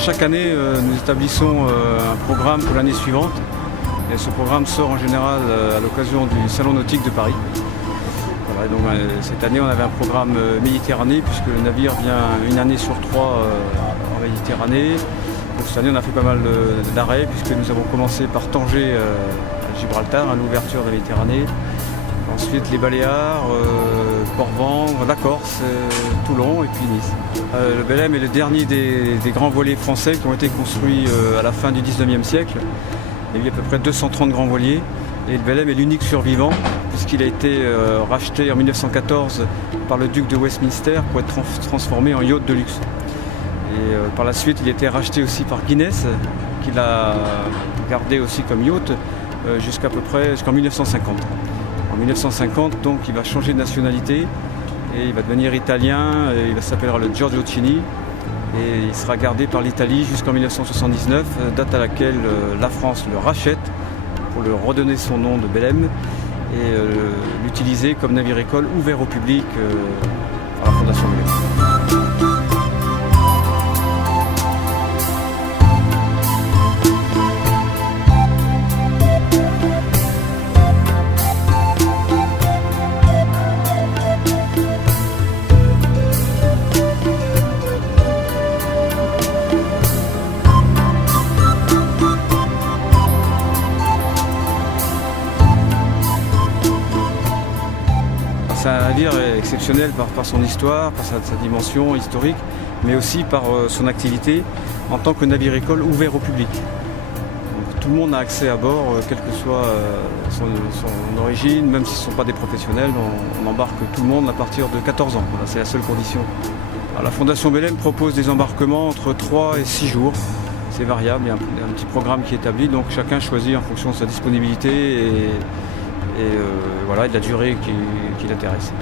Chaque année, nous établissons un programme pour l'année suivante. Et ce programme sort en général à l'occasion du Salon nautique de Paris. Voilà, donc, cette année, on avait un programme Méditerranée, puisque le navire vient une année sur 3 en Méditerranée. Donc, cette année, on a fait pas mal d'arrêts, puisque nous avons commencé par Tanger à Gibraltar, à l'ouverture de la Méditerranée. Ensuite, les Baléares, Port-Vendre, la Corse, Toulon et puis Nice. Le Belém est le dernier des grands voiliers français qui ont été construits à la fin du 19e siècle. Il y a eu à peu près 230 grands voiliers et le Belém est l'unique survivant puisqu'il a été racheté en 1914 par le duc de Westminster pour être transformé en yacht de luxe. Et par la suite, il a été racheté aussi par Guinness qui l'a gardé aussi comme yacht jusqu'en 1950. En 1950, donc, il va changer de nationalité et il va devenir italien. Et il s'appellera le Giorgio Cini et il sera gardé par l'Italie jusqu'en 1979, date à laquelle la France le rachète pour lui redonner son nom de Belém et l'utiliser comme navire-école ouvert au public par la Fondation Belém. C'est un navire exceptionnel par son histoire, par sa dimension historique, mais aussi par son activité en tant que navire-école ouvert au public. Donc, tout le monde a accès à bord, quelle que soit son origine, même si ce ne sont pas des professionnels, on embarque tout le monde à partir de 14 ans. Voilà, c'est la seule condition. Alors, la Fondation Belém propose des embarquements entre 3 et 6 jours. C'est variable, il y a un petit programme qui est établi, donc chacun choisit en fonction de sa disponibilité et voilà, de la durée qui l'intéresse.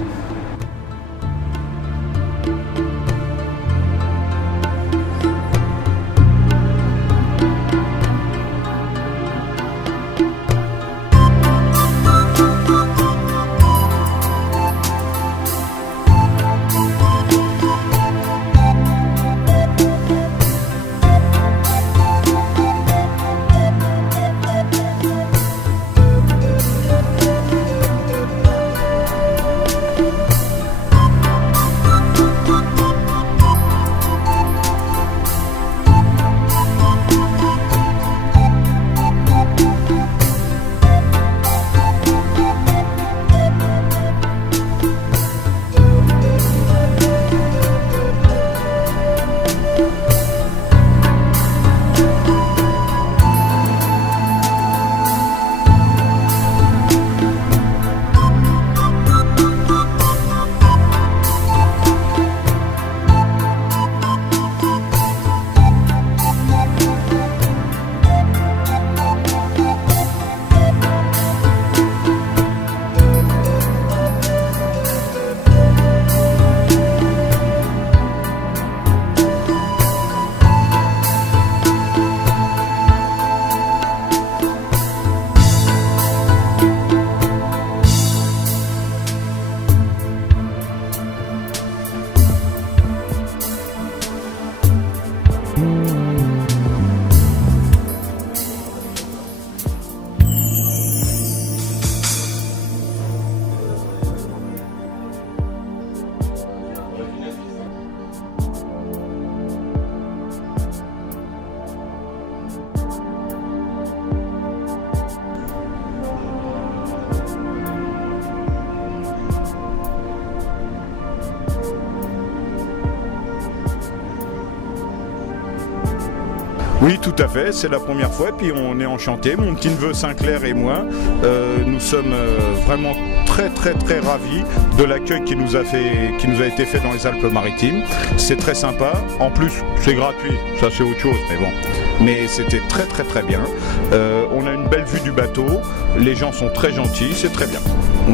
Oui, tout à fait, c'est la première fois, et puis on est enchantés. Mon petit-neveu Sinclair et moi, nous sommes vraiment très ravis de l'accueil qui nous a été fait dans les Alpes-Maritimes. C'est très sympa, en plus c'est gratuit, ça c'est autre chose, mais bon. Mais c'était très bien. On a une belle vue du bateau, les gens sont très gentils, c'est très bien.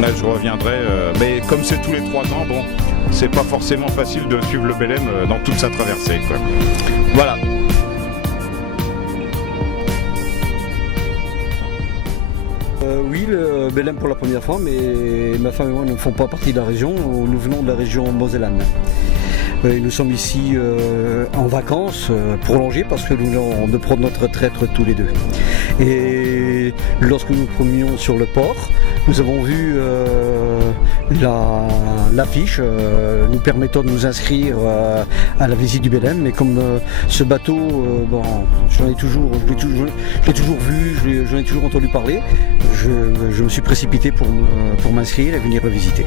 Là je reviendrai, mais comme c'est tous les 3 ans, bon, c'est pas forcément facile de suivre le Belém dans toute sa traversée, quoi. Voilà. Oui, le Belém pour la première fois, mais ma femme et moi ne font pas partie de la région, nous venons de la région mosellane. Nous sommes ici en vacances prolongées parce que nous venons de prendre notre retraite tous les deux. Et lorsque nous promenions sur le port, nous avons vu l'affiche nous permettant de nous inscrire à la visite du Belém. Mais comme ce bateau, bon, je l'ai toujours vu, j'en ai toujours entendu parler, je me suis précipité pour m'inscrire et venir le visiter.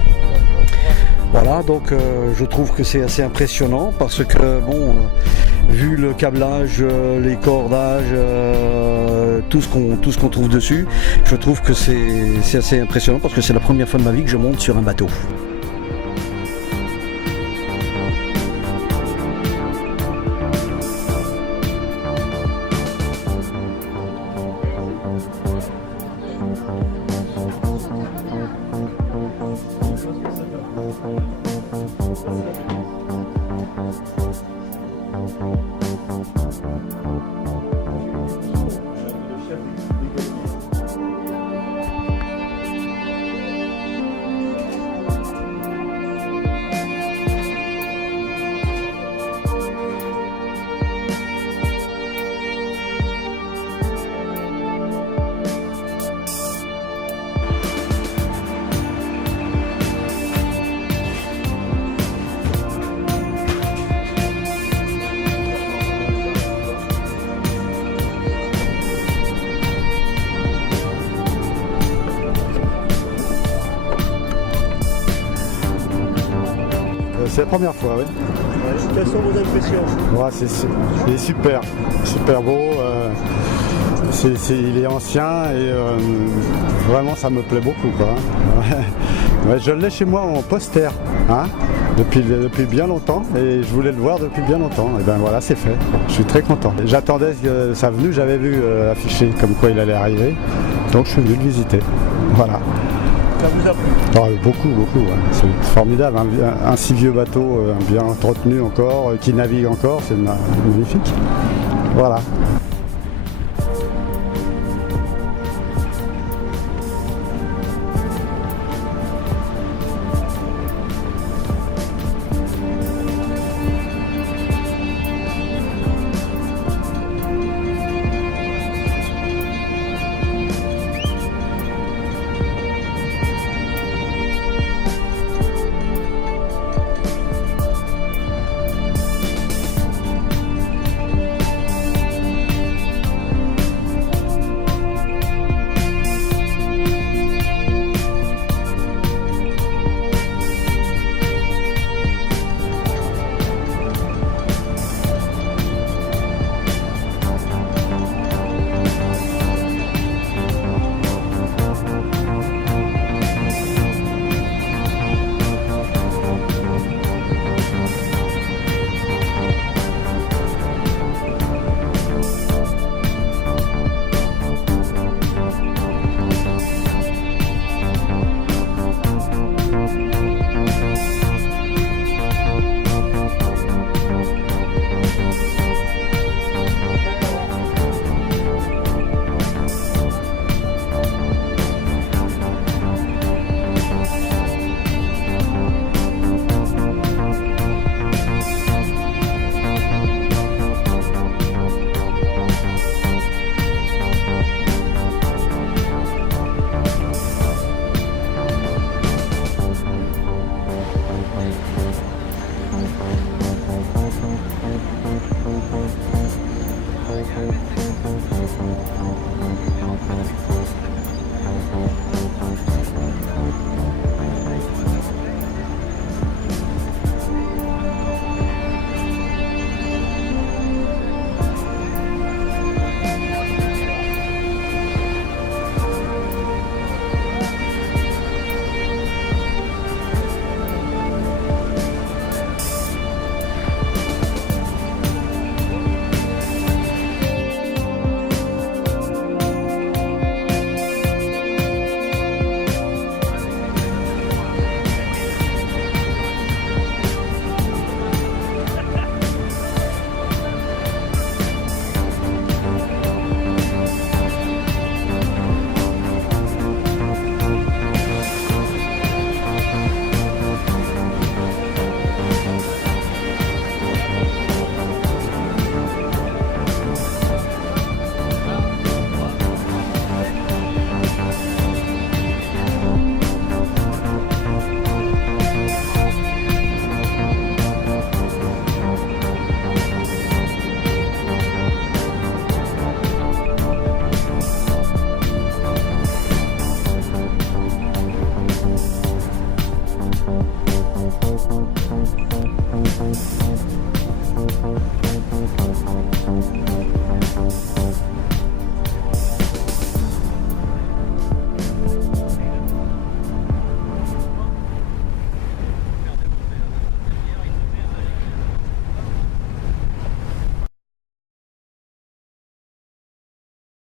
Voilà, donc je trouve que c'est assez impressionnant parce que, bon, vu le câblage, les cordages, tout ce qu'on trouve dessus, je trouve que c'est assez impressionnant parce que c'est la première fois de ma vie que je monte sur un bateau. C'est la première fois, oui. Quelles sont vos impressions? Ouais, c'est super beau. Il est ancien et vraiment ça me plaît beaucoup, quoi. Ouais, je l'ai chez moi en poster, hein, depuis bien longtemps et je voulais le voir depuis bien longtemps. Et ben voilà, c'est fait. Je suis très content. J'attendais sa venue, j'avais vu affiché comme quoi il allait arriver, donc je suis venu le visiter. Voilà. Ça vous a plu? Beaucoup, ouais. C'est formidable, un si vieux bateau, bien entretenu encore, qui navigue encore, c'est magnifique. Voilà.